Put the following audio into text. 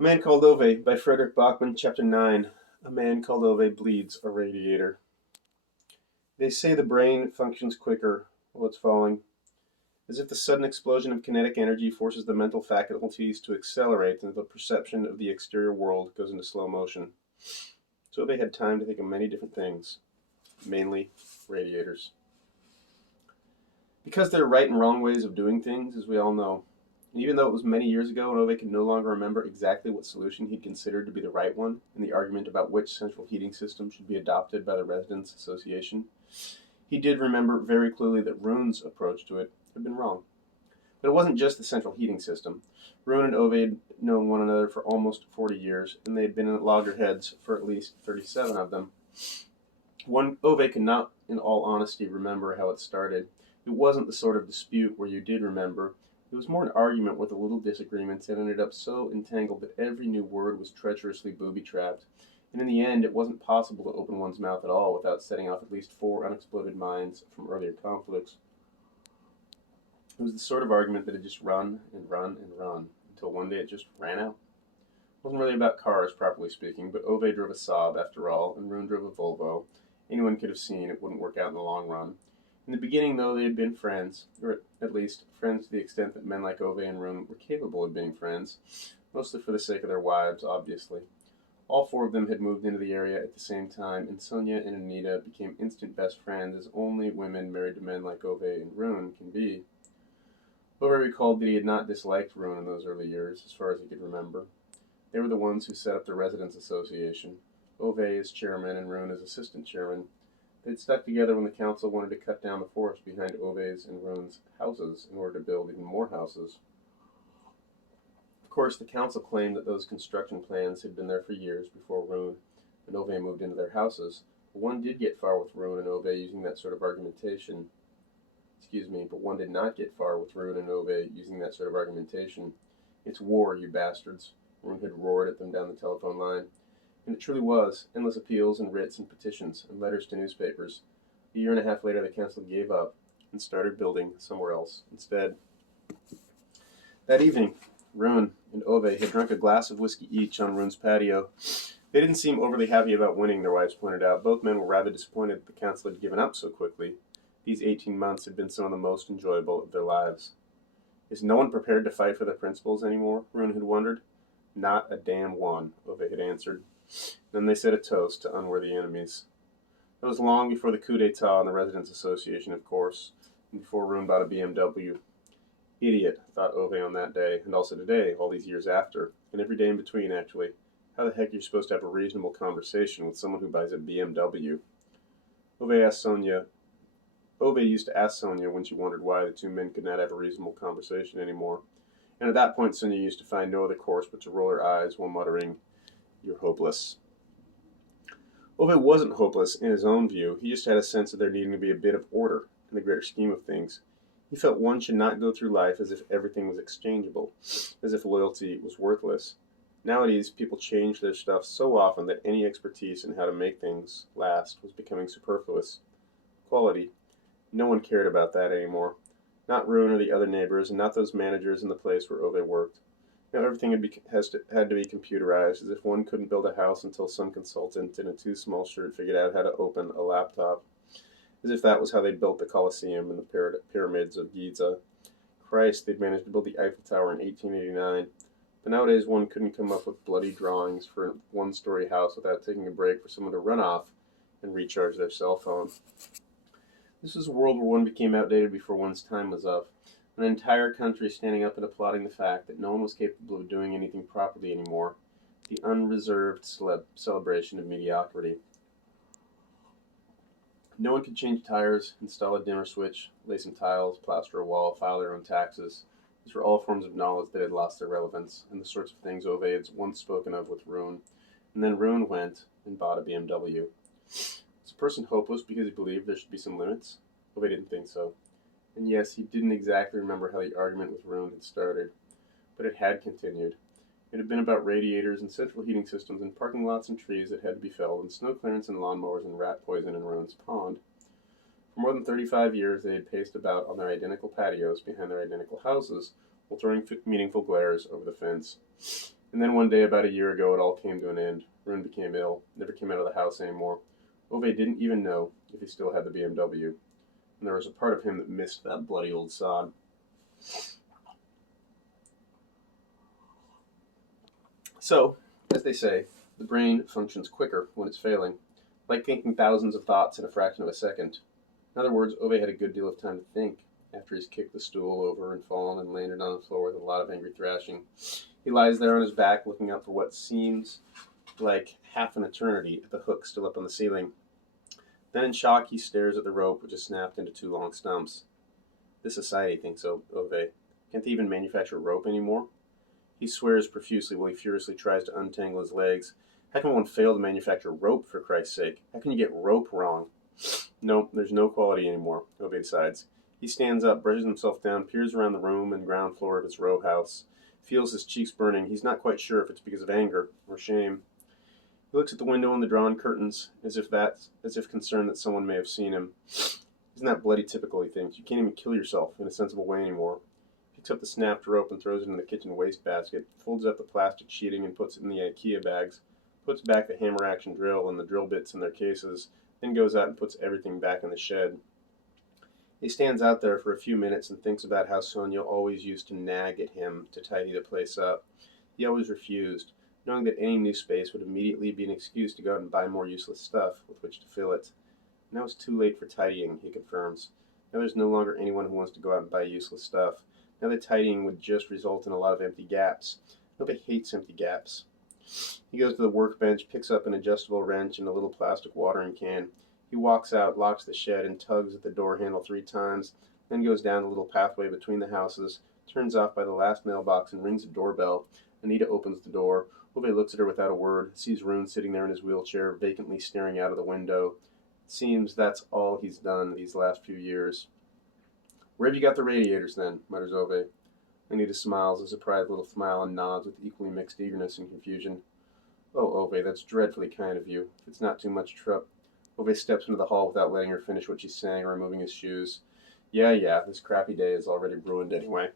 A Man Called Ove by Frederick Bachman, Chapter 9. A Man Called Ove Bleeds a Radiator. They say the brain functions quicker while it's falling, as if the sudden explosion of kinetic energy forces the mental faculties to accelerate and the perception of the exterior world goes into slow motion. So Ove had time to think of many different things, mainly radiators. Because there are right and wrong ways of doing things, as we all know. And even though it was many years ago and Ove could no longer remember exactly what solution he'd considered to be the right one in the argument about which central heating system should be adopted by the Residents' Association, he did remember very clearly that Rune's approach to it had been wrong. But it wasn't just the central heating system. Rune and Ove had known one another for almost 40 years, and they had been at loggerheads for at least 37 of them. Ove could not, in all honesty, remember how it started. It wasn't the sort of dispute where you did remember. It was more an argument with a little disagreements that ended up so entangled that every new word was treacherously booby-trapped, and in the end it wasn't possible to open one's mouth at all without setting off at least 4 unexploded mines from earlier conflicts. It was the sort of argument that had just run and run and run, until one day it just ran out. It wasn't really about cars, properly speaking, but Ove drove a Saab, after all, and Rune drove a Volvo. Anyone could have seen it wouldn't work out in the long run. In the beginning, though, they had been friends, or at least friends to the extent that men like Ove and Rune were capable of being friends, mostly for the sake of their wives, obviously. All 4 of them had moved into the area at the same time, and Sonia and Anita became instant best friends, as only women married to men like Ove and Rune can be. Ove recalled that he had not disliked Rune in those early years, as far as he could remember. They were the ones who set up the Residents' Association, Ove as chairman and Rune as assistant chairman. They'd stuck together when the council wanted to cut down the forest behind Ove's and Rune's houses in order to build even more houses. Of course, the council claimed that those construction plans had been there for years before Rune and Ove moved into their houses. But one did get far with Rune and Ove using that sort of argumentation. But one did not get far with Rune and Ove using that sort of argumentation. It's war, you bastards, Rune had roared at them down the telephone line. And it truly was, endless appeals and writs and petitions and letters to newspapers. A year and a half later, the council gave up and started building somewhere else instead. That evening, Rune and Ove had drunk a glass of whiskey each on Rune's patio. They didn't seem overly happy about winning, their wives pointed out. Both men were rather disappointed that the council had given up so quickly. These 18 months had been some of the most enjoyable of their lives. Is no one prepared to fight for their principles anymore? Rune had wondered. Not a damn one, Ove had answered. Then they said a toast to unworthy enemies. That was long before the coup d'etat in the Residents' Association, of course, and before Rune bought a BMW. Idiot, thought Ove on that day, and also today, all these years after, and every day in between, actually. How the heck are you supposed to have a reasonable conversation with someone who buys a BMW? Ove used to ask Sonia when she wondered why the 2 men could not have a reasonable conversation anymore, and at that point Sonia used to find no other course but to roll her eyes while muttering, "You're hopeless." Ove wasn't hopeless in his own view. He just had a sense of there needing to be a bit of order in the greater scheme of things. He felt one should not go through life as if everything was exchangeable, as if loyalty was worthless. Nowadays, people change their stuff so often that any expertise in how to make things last was becoming superfluous. Quality. No one cared about that anymore. Not Rune or the other neighbors, and not those managers in the place where Ove worked. Now everything had to be computerized, as if one couldn't build a house until some consultant in a too small shirt figured out how to open a laptop. As if that was how they'd built the Colosseum and the pyramids of Giza. Christ, they'd managed to build the Eiffel Tower in 1889. But nowadays one couldn't come up with bloody drawings for a 1-story house without taking a break for someone to run off and recharge their cell phone. This was a world where one became outdated before one's time was up. An entire country standing up and applauding the fact that no one was capable of doing anything properly anymore. The unreserved celebration of mediocrity. No one could change tires, install a dimmer switch, lay some tiles, plaster a wall, file their own taxes. These were all forms of knowledge that had lost their relevance, and the sorts of things Ove had once spoken of with Rune. And then Rune went and bought a BMW. Was a person hopeless because he believed there should be some limits? Ove didn't think so. And yes, he didn't exactly remember how the argument with Rune had started, but it had continued. It had been about radiators and central heating systems and parking lots and trees that had to be felled and snow clearance and lawnmowers and rat poison in Rune's pond. For more than 35 years they had paced about on their identical patios behind their identical houses while throwing meaningful glares over the fence. And then one day, about a year ago, it all came to an end. Rune became ill, never came out of the house anymore. Ove didn't even know if he still had the BMW, and there was a part of him that missed that bloody old sod. So, as they say, the brain functions quicker when it's failing, like thinking thousands of thoughts in a fraction of a second. In other words, Ove had a good deal of time to think after he's kicked the stool over and fallen and landed on the floor with a lot of angry thrashing. He lies there on his back looking up for what seems like half an eternity at the hook still up on the ceiling. Then in shock he stares at the rope which is snapped into two long stumps. This society, thinks Ove. Can't they even manufacture rope anymore? He swears profusely while he furiously tries to untangle his legs. How can one fail to manufacture rope, for Christ's sake? How can you get rope wrong? No, there's no quality anymore, Ove decides. He stands up, brushes himself down, peers around the room and ground floor of his row house, feels his cheeks burning. He's not quite sure if it's because of anger or shame. He looks at the window and the drawn curtains, as if concerned that someone may have seen him. Isn't that bloody typical, he thinks. You can't even kill yourself in a sensible way anymore. He picks up the snapped rope and throws it in the kitchen wastebasket, folds up the plastic sheeting and puts it in the IKEA bags, puts back the hammer action drill and the drill bits in their cases, then goes out and puts everything back in the shed. He stands out there for a few minutes and thinks about how Sonia always used to nag at him to tidy the place up. He always refused, knowing that any new space would immediately be an excuse to go out and buy more useless stuff with which to fill it. Now it's too late for tidying, he confirms. Now there's no longer anyone who wants to go out and buy useless stuff. Now the tidying would just result in a lot of empty gaps. Nobody hates empty gaps. He goes to the workbench, picks up an adjustable wrench and a little plastic watering can. He walks out, locks the shed, and tugs at the door handle 3 times, then goes down the little pathway between the houses, turns off by the last mailbox, and rings the doorbell. Anita opens the door. Ove looks at her without a word, sees Rune sitting there in his wheelchair, vacantly staring out of the window. It seems that's all he's done these last few years. Where have you got the radiators, then? Mutters Ove. Anita smiles, a surprised little smile, and nods with equally mixed eagerness and confusion. Oh, Ove, that's dreadfully kind of you. If it's not too much trouble. Ove steps into the hall without letting her finish what she's saying or removing his shoes. Yeah, this crappy day is already ruined anyway.